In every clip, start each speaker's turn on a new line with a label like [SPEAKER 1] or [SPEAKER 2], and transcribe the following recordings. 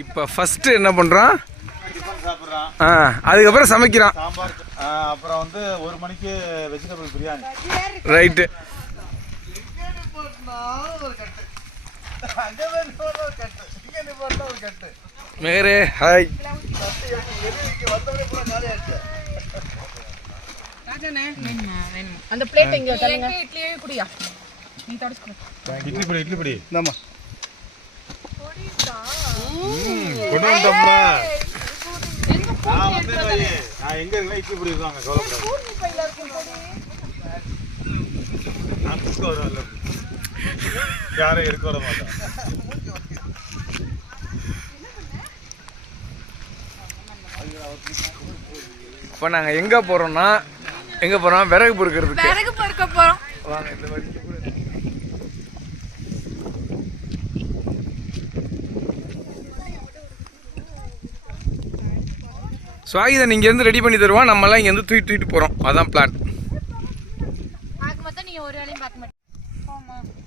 [SPEAKER 1] இப்போ ஃபஸ்ட்டு என்ன பண்ணுறான் ஆ அதுக்கப்புறம் சமைக்கிறான்
[SPEAKER 2] அப்புறம் வந்து ஒரு மணிக்கு வெஜிடபிள் பிரியாணி
[SPEAKER 1] ரைட்டு மேரே ஹாய்
[SPEAKER 3] அந்த பிளேட் இங்க இட்லியே குடியா?
[SPEAKER 2] இட்லி பிடி இட்லி பிடி.
[SPEAKER 4] இந்தாம்மா.
[SPEAKER 2] கொண்டு வந்தோம்ல நான் வந்து நான் எங்க இருக்கேன் இட்லி பிடி இருக்காங்க கவலைப்படாது. நான் குக்க வருவேன்ல. யாரும் இருக்க விட மாட்டேன்
[SPEAKER 1] இப்போ நாங்கள் எங்கே போகிறோம்னா எங்கே போகிறோம் விறகு பொறுக்கிறதுக்கு.
[SPEAKER 3] விறகு பொறுக்க போறோம்.
[SPEAKER 1] வாங்க இந்த வழிக்கு சுவாகிதன் இங்கேருந்து ரெடி பண்ணி தருவான் நம்மலாம் இங்கேருந்து தூக்கி தூக்கிட்டு போகிறோம் அதான் பிளான்
[SPEAKER 3] ஆக மொத்தம் நீங்கள் ஒரு வேலையும் பார்க்க மாட்டீங்க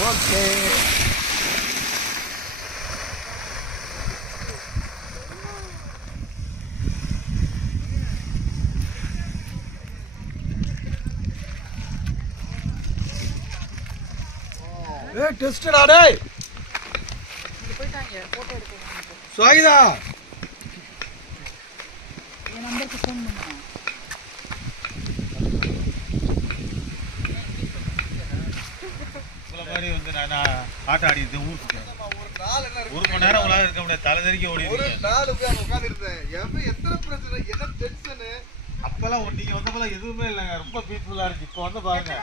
[SPEAKER 3] போம்மா.
[SPEAKER 4] ஏய் டெஸ்டடா டேய். சுவாகிதா.
[SPEAKER 2] உங்களை மாதிரி வந்து நான் நான் ஆட்டம் ஆடிட்டு ஊர் சுத்தேன் ஒரு மணி நேரம் உங்களால இருக்க முடியாது. தலை தெறிக்க ஓடி
[SPEAKER 4] ஒரு. நாலு பேர் உட்காந்துருந்தேன் எப்ப எத்தனை பிரச்சனை? என்ன டென்ஷனு
[SPEAKER 2] அப்பெல்லாம் நீங்க வந்தப்பெல்லாம் எதுவுமே இல்லைங்க. ரொம்ப பீஸ்ஃபுல்லா இருந்துச்சு. இப்போ வந்து பாருங்க.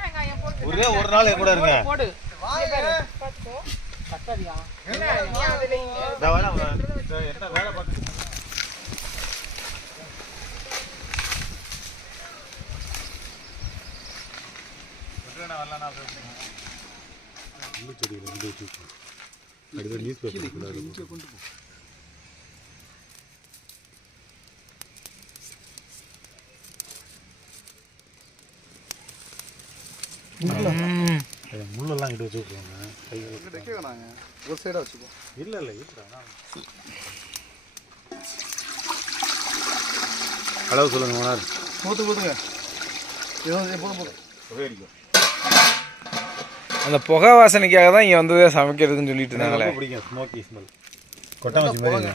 [SPEAKER 2] ஒரே ஒரு நாள் கூட இருங்க. இந்த வரேன், வரேன். இந்த என்ன வேலை பார்த்துட்டு விட்டுருங்க, நான் வரல, நான் பேசுறேன். அது முள்ளெல்லாம் இங்கிட்டு வச்சு விட்ருவாங்க கை
[SPEAKER 4] வைக்க வேணாங்க. ஒரு சைடா வச்சுக்கோ
[SPEAKER 2] இல்லை இல்லை இருக்கிறேன் அளவு சொல்லுங்க மனார்.
[SPEAKER 4] போத்து போதுங்க இது போதும் போதும்
[SPEAKER 2] அடிக்கும்.
[SPEAKER 1] அந்த புகை வாசனைக்காக தான் இங்கே வந்ததே சமைக்கிறதுன்னு சொல்லிட்டு இருந்தாங்களே.
[SPEAKER 2] பிடிக்கும். ஸ்மோக்கி ஸ்மெல் கொட்டாமச்சி மாதிரி.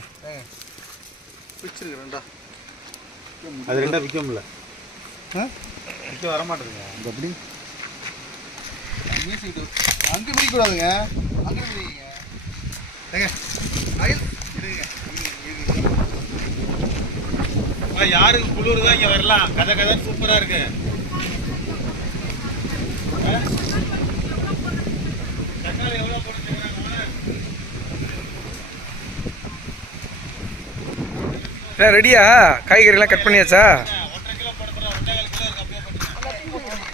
[SPEAKER 4] பிடிச்சிருக்கு ரெண்டா.
[SPEAKER 2] அது ரெண்டா விற்கும்ல
[SPEAKER 4] ஆ?
[SPEAKER 2] விற்க வர மாட்டேங்குங்க
[SPEAKER 4] இந்த அப்படி அங்கே மிதிக்கூடாதுங்க அங்கே ஏங்க அயல்
[SPEAKER 2] யாருக்கு குளிர் தான் இங்கே வரலாம். கதை கதை சூப்பராக இருக்கு ஆ? தக்காளி எவ்வளோ போட்டுருக்காங்க
[SPEAKER 1] ரெடியா? காய்கறிலாம் கட் பண்ணியாச்சா
[SPEAKER 2] ஒன்றரை கிலோ போட போகிறேன் ஒன்றரை கால் கிலோ இருக்கு அப்படியே போட்டுருக்கேன்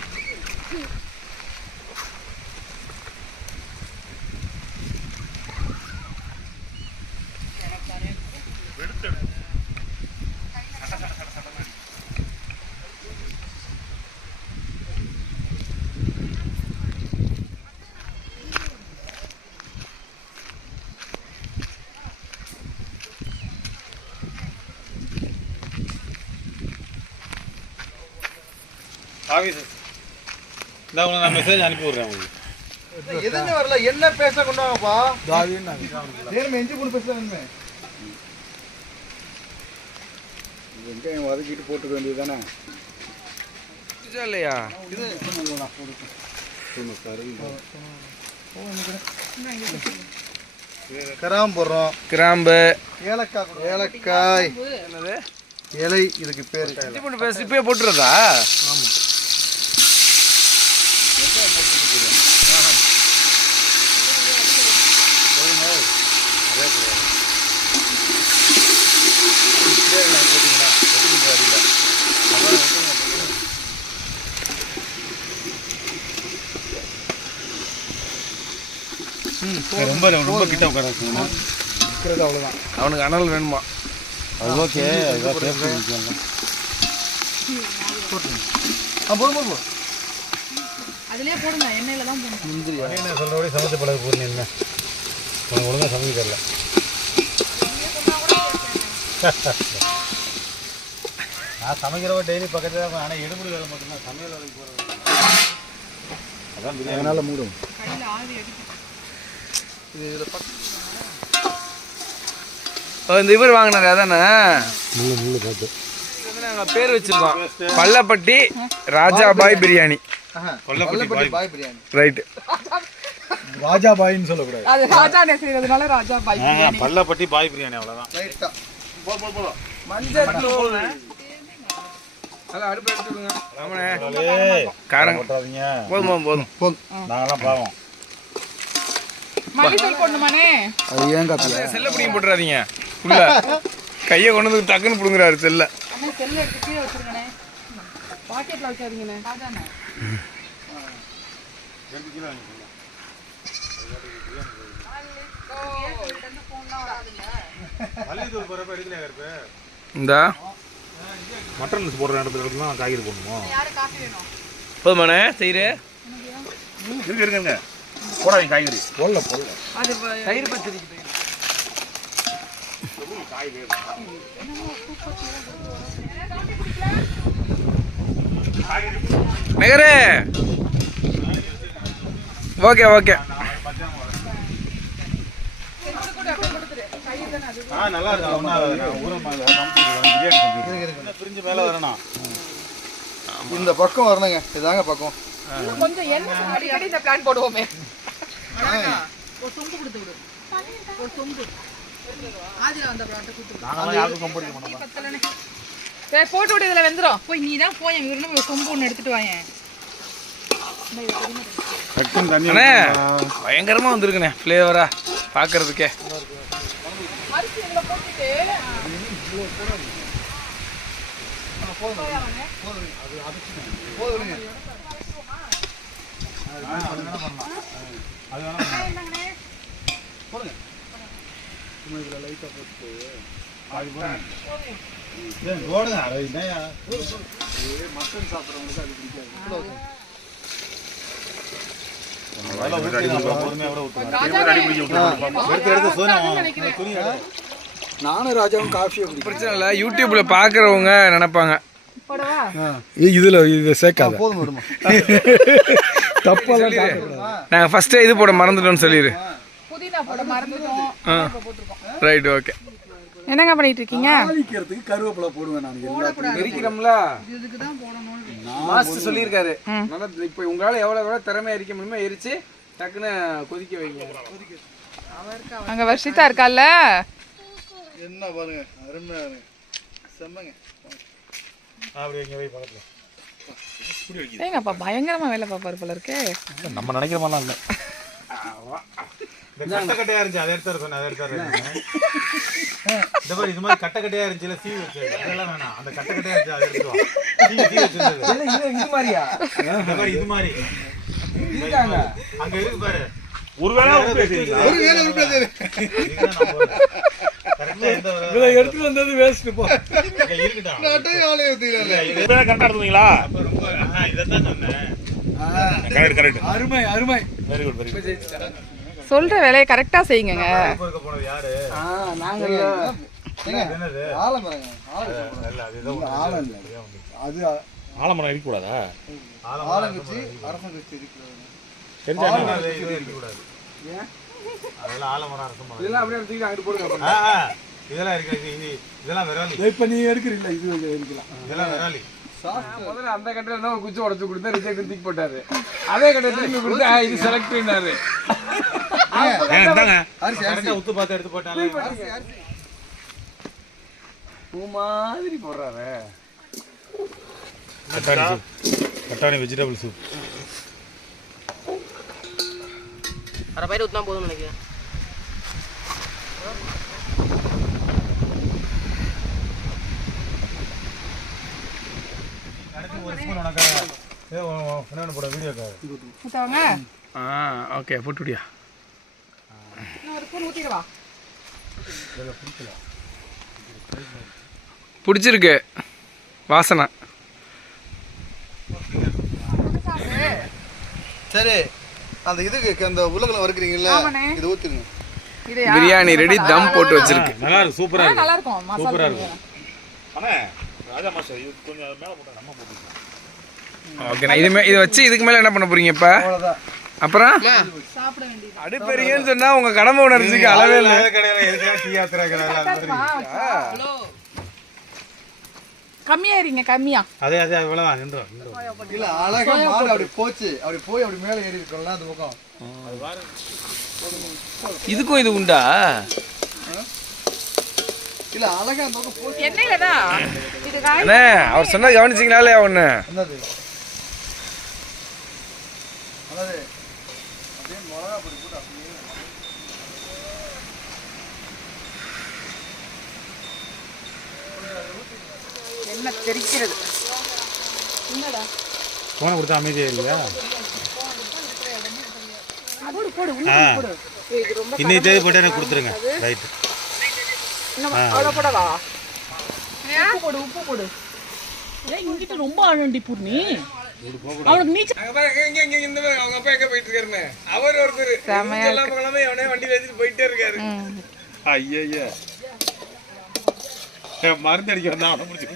[SPEAKER 2] ஆஃபீஸ் இந்த உங்களுக்கு நான் மெசேஜ் அனுப்பி விட்றேன் உங்களுக்கு
[SPEAKER 4] எதுவுமே வரல? என்ன பேச கொண்டு வாங்கப்பா? வேணுமே எஞ்சி பேச வேணுமே வெங்காயம் வதக்கிட்டு போட்டுக்க வேண்டியது தானே
[SPEAKER 1] இல்லையா?
[SPEAKER 4] கராம் போடுறோம்.
[SPEAKER 1] கிராம்பு.
[SPEAKER 4] ஏலக்காய் ஏலக்காய்.
[SPEAKER 1] என்னது?
[SPEAKER 4] இலை இதுக்கு பேர்.
[SPEAKER 1] பேஸ்ட் இப்பயே போட்டுறதா?
[SPEAKER 2] ரொம்ப ரொம்ப கிட்ட உட்கார வச்சுக்கோங்க.
[SPEAKER 4] இருக்கிறது அவ்வளோதான்
[SPEAKER 1] அவனுக்கு அனல் வேணுமா?
[SPEAKER 2] அது ஓகே
[SPEAKER 3] அதுலயே போடுங்க எண்ணெயில தான் போடணும்.
[SPEAKER 4] முந்திரியா
[SPEAKER 2] என்ன சொல்கிறபடி சமைச்ச பழகு போடுங்க என்ன உனக்கு ஒழுங்காக சமைக்க தெரியல. நான் சமைக்கிறவ டெய்லி பக்கத்தில் தான் ஆனால் எடுபடி வேலை மட்டும்தான். சமையல் வேலைக்கு போகிறது அதான்
[SPEAKER 4] அதனால மூடும்.
[SPEAKER 3] கையில ஆவி அடிக்கும்
[SPEAKER 4] இது இதில்
[SPEAKER 1] இந்த இவர் வாங்கினாரு அதானே?
[SPEAKER 2] பார்த்து.
[SPEAKER 1] நாங்கள் பேர் வச்சிருக்கோம். பள்ளப்பட்டி ராஜாபாய் பிரியாணி.
[SPEAKER 4] ஆஹா.
[SPEAKER 2] கொல்லப்பட்டி
[SPEAKER 4] கொல்லப்பட்டி பாய். பிரியாணி.
[SPEAKER 1] ரைட்டு.
[SPEAKER 2] ராஜா பாயின்னு சொல்லக்கூடாது.
[SPEAKER 3] அது ராஜா செய்யறதுனால ராஜா பாய்
[SPEAKER 2] பாய் பிரியாணி அவ்வளோதான்
[SPEAKER 4] ரைட்டா. போ போ போ.
[SPEAKER 1] மஞ்சள் அதான் அடுப்பு எடுத்துடுங்க ஆமாண்ணே காரங்க.
[SPEAKER 2] போட்டாதீங்க
[SPEAKER 1] போதும் போதும் போதும்.
[SPEAKER 2] நாங்களாம் பாவம்.
[SPEAKER 4] அது ஏன் காப்பியா?
[SPEAKER 1] செல்ல பிடிங்க போட்டுறாதீங்க. உள்ள கையை கொண்டு வந்து டக்குன்னு பிடுங்குறாரு செல்ல.
[SPEAKER 3] அண்ணா செல்ல எடுத்து கீழே வச்சிருக்கனே பாக்கெட்ல
[SPEAKER 2] எடுக்கலையா இருப்பு
[SPEAKER 1] இந்த.
[SPEAKER 2] மட்டன் போடுற இடத்துல தான் காய்கறி போடணுமோ?
[SPEAKER 3] யாரு காஃபி வேணும்?
[SPEAKER 1] போதுமாண்ணே செய்கிற
[SPEAKER 2] இருக்கு இருக்குங்க போடாதீங்க காய்கறி. போடல போடல.
[SPEAKER 3] அது
[SPEAKER 1] தயிர் பச்சடி நகரே ஓகே ஓகே.
[SPEAKER 2] ஆ நல்லா இருக்கு? ஒன்றா பிரிஞ்சு மேலே வரணும்
[SPEAKER 4] இந்த பக்கம் வரணுங்க. இதாங்க பக்கம்.
[SPEAKER 3] கொஞ்சம் எண்ணெய் அடிக்கடி இந்த பிளான் போடுவோமே. ஒரு சொம்பு கொடுத்து விடு. ஒரு சொம்பு. வந்த கொடுத்து சரி போட்டு விட்டு இதுல வெந்துரும். போய் நீ தான் போய் எங்க வீட்டுல ஒரு சொம்பு ஒன்று எடுத்துட்டு வாயேன்.
[SPEAKER 1] அண்ணே பயங்கரமா வந்திருக்குண்ணே ஃப்ளேவரா பார்க்கறதுக்கே
[SPEAKER 3] இதுல போட்டுட்டு
[SPEAKER 4] போதுங்க
[SPEAKER 2] அது வேணா
[SPEAKER 4] போடுங்க.
[SPEAKER 2] அது அது?
[SPEAKER 4] மட்டன் சாப்பிட்றவங்களுக்கு அது பிடிக்காது.
[SPEAKER 2] துணி எடு.
[SPEAKER 4] நானும் ராஜாவும் பிடிக்கும்
[SPEAKER 1] பிரச்சனை இல்லை யூடியூப்ல பார்க்குறவங்க நினைப்பாங்க.
[SPEAKER 3] போடவா?
[SPEAKER 2] இதுல இது சேர்க்காத.
[SPEAKER 4] போதும்
[SPEAKER 1] சொல்லிடு. நாங்கள் ஃபஸ்ட்டே இது போட மறந்துட்டோம்னு சொல்லிடு.
[SPEAKER 3] புதினா போட மறந்துட்டோம்.
[SPEAKER 1] ஆ. ரைட் ஓகே
[SPEAKER 3] என்னங்க பண்ணிட்டு இருக்கீங்க
[SPEAKER 4] தாளிக்கிறதுக்கு கருவேப்பிலை போடுவேன் நான் எல்லாத்துக்கும்
[SPEAKER 1] இருக்கிறோம்ல
[SPEAKER 3] இதுக்கு தான்
[SPEAKER 1] மாஸ்டர் சொல்லியிருக்காரு. நல்லா இப்போ உங்களால் எவ்வளோ எவ்வளோ திறமையா இருக்க முடியுமோ எரிச்சு டக்குன்னு கொதிக்க வைங்க.
[SPEAKER 3] அங்க வர்ஷிதா இருக்கால்ல?
[SPEAKER 4] என்ன பாருங்க அருமையா இருக்கு. செம்மங்க.
[SPEAKER 2] அப்படி இங்க போய் பக்கத்துல.
[SPEAKER 3] ஏங்கப்பா பயங்கரமா வேலை பார்ப்பாரு போல இருக்கே.
[SPEAKER 2] நம்ம நினைக்கிற மாதிரிலாம் இல்லை. இந்த கட்டை கட்டையா இருந்துச்சு அதை எடுத்து வர சொன்னேன் அதை. இந்த மாதிரி இது மாதிரி கட்டை கட்டையா இருந்துச்சுல சீ வச்சு அதெல்லாம் வேணாம் அந்த கட்டை கட்டையா இருந்துச்சு அதை எடுத்து வா. சீ சீ வச்சிருந்தது
[SPEAKER 1] இது மாதிரியா?
[SPEAKER 2] இந்த மாதிரி இது மாதிரி. அங்க இருக்கு பாரு. ஒருவேளை
[SPEAKER 4] ஒரு வேலை
[SPEAKER 2] ஒரு
[SPEAKER 1] எடுத்துட்டு வந்தது வேஸ்ட் போ.
[SPEAKER 2] கரெக்டா எடுத்துவீங்களா ரொம்ப ஆ, இதைத்தான் சொன்னேன். கரெக்ட் கரெக்ட்
[SPEAKER 1] அருமை அருமை.
[SPEAKER 2] வெரி குட் வெரி குட்
[SPEAKER 3] சொல்ற வேலையை கரெக்டா செய்யுங்க
[SPEAKER 4] ஆலம் ஆலம் அது
[SPEAKER 2] ஆலமரம் இருக்கக்கூடாதா?
[SPEAKER 4] ஆலங்குச்சி அரசங்குச்சி இருக்கிறது
[SPEAKER 2] தெரிஞ்சா அது இது இருக்கக்கூடாது. அதெல்லாம் ஆலமரம் அரச மரம்
[SPEAKER 1] இதெல்லாம் அப்படியே தூக்கி அங்கிட்டு போடுங்க.
[SPEAKER 2] இதெல்லாம் இருக்கு? இது இது- இதெல்லாம் விராலி.
[SPEAKER 4] இப்போ நீ எடுக்கிறீங்களா இது எடுக்கலாம்.
[SPEAKER 2] இதெல்லாம் விராலி.
[SPEAKER 1] முதல்ல அந்த கட்டையில ஒரு குச்சி உடச்சு கொடுத்தா ரிஜெக்ட் தூக்கி போட்டாரு. அதே கட்டை திரும்பி கொடுத்தா இது
[SPEAKER 4] அரிசி
[SPEAKER 2] கரெக்டா உத்து பார்த்து எடுத்து போட்டாலே.
[SPEAKER 1] பூ மாதிரி போடுறாரு.
[SPEAKER 2] கட்டாணி வெஜிடபிள் சூப்
[SPEAKER 5] அரை பயிர் ஊற்றினா போதும்னு நினைக்கிறேன்
[SPEAKER 2] கடைசி ஒரு ஸ்பூன் உனக்கு ஏ, உ- உ- என்னென்ன போட வீடியோக்காக
[SPEAKER 3] ஊத்தவங்க
[SPEAKER 1] ஆ ஓகே போட்டுடியா
[SPEAKER 3] ஸ்பூன்
[SPEAKER 1] பிடிச்சிருக்கு வாசனை
[SPEAKER 4] சரி அந்த இதுக்கு அந்த உலகில் வறுக்கிறீங்கல்ல
[SPEAKER 3] ஆமாண்ணே.
[SPEAKER 4] இது ஊற்றிருங்க
[SPEAKER 3] இது
[SPEAKER 1] பிரியாணி ரெடி தம் போட்டு வச்சிருக்கு
[SPEAKER 2] நல்லா இருக்கு சூப்பரா இருக்கு
[SPEAKER 3] நல்லா இருக்கும் மசாலா
[SPEAKER 2] சூப்பரா
[SPEAKER 3] பிரியாணி.
[SPEAKER 2] ராஜா மாஸ்டர் இது கொஞ்சம் மேல போட்டா நம்ம போட்டுக்கலாம்
[SPEAKER 1] ஓகேண்ணா இது மே இதை வச்சு இதுக்கு மேலே என்ன பண்ண போறீங்க இப்போ?
[SPEAKER 4] அவ்வளோதான்
[SPEAKER 1] அப்புறம்?
[SPEAKER 3] சாப்பிட வேண்டியது
[SPEAKER 1] அடுப்பெரியன்னு சொன்னா உங்க கடமை உணர்ச்சிக்கு அளவே இல்லை.
[SPEAKER 3] கம்மியா இருங்க கம்மியா.
[SPEAKER 2] அதே அதே இவ்வளவுதான் நின்றோம் நின்றோம்.
[SPEAKER 4] இல்ல அழகா மாடு அப்படி போச்சு அப்படி போய் அப்படி மேலே ஏறி இருக்கோம்ல அந்த பக்கம்.
[SPEAKER 1] இதுக்கும் இது உண்டா
[SPEAKER 4] இல்ல அழகா அந்த பக்கம் போச்சு
[SPEAKER 3] எண்ணெயில தான் இது காய்
[SPEAKER 1] அண்ணே அவர் சொன்னா கவனிச்சிங்களாலே ஒன்று
[SPEAKER 4] என்னது? அதாவது அப்படியே மிளகா பொடி போட்டு அப்படியே
[SPEAKER 3] எண்ணெய் தெரிக்கிறது? என்னடா?
[SPEAKER 2] போன கொடுத்தா அமைதியா இல்லையா?
[SPEAKER 3] போடு போடு உள்ள
[SPEAKER 2] ஆ
[SPEAKER 3] போடு. ஏய், இது ரொம்ப
[SPEAKER 2] இன்னைக்கு தேதி போட்டு எனக்கு கொடுத்துருங்க ரைட்
[SPEAKER 3] இன்னும் அவ்வளோ போடவா? உப்பு போடு உப்பு போடு. ஏன் இங்கிட்ட ரொம்ப ஆழண்டி பூர்ணி. அவனுக்கு நீச்சல்
[SPEAKER 1] அங்க பாருங்க இங்க இங்க இந்த பாருங்க அவங்க அப்பா எங்க போயிட்டு இருக்காருன்னு. அவர் ஒருத்தர். எல்லாம் கிழமை அவனே வண்டி வச்சுட்டு போயிட்டே இருக்காரு.
[SPEAKER 2] ஐயா மருந்து அடிக்க வந்தா அவனை முடிச்சு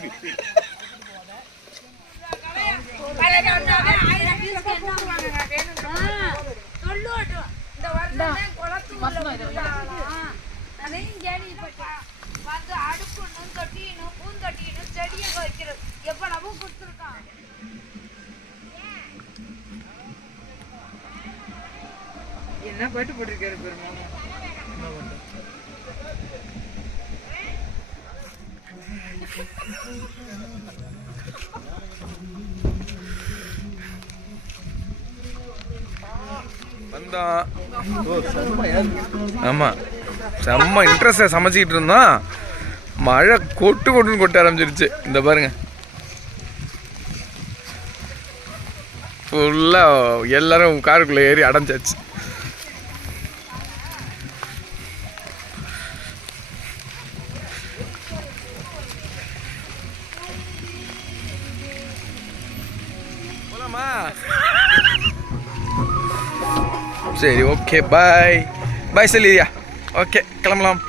[SPEAKER 6] வந்து அடுக்கணும் தொட்டியணும் பூந்தொட்டியணும் செடியை வைக்கிறது எவ்வளவும் கொடுத்துருக்கான்.
[SPEAKER 3] என்ன பாட்டு போட்டிருக்காரு பெருமாமா
[SPEAKER 1] வந்தோம் ஆமா. செம்ம இன்ட்ரெஸ்ட்டை சமைச்சிக்கிட்டு இருந்தோம். மழை கொட்டு கொட்டுன்னு கொட்ட ஆரம்பிச்சிருச்சு. இந்த பாருங்க. ஃபுல்லாக எல்லாரும் காருக்குள்ளே ஏறி அடைஞ்சாச்சு. சரி ஓகே பாய் பாய் செல்லியா ஓகே கிளம்பலாம்.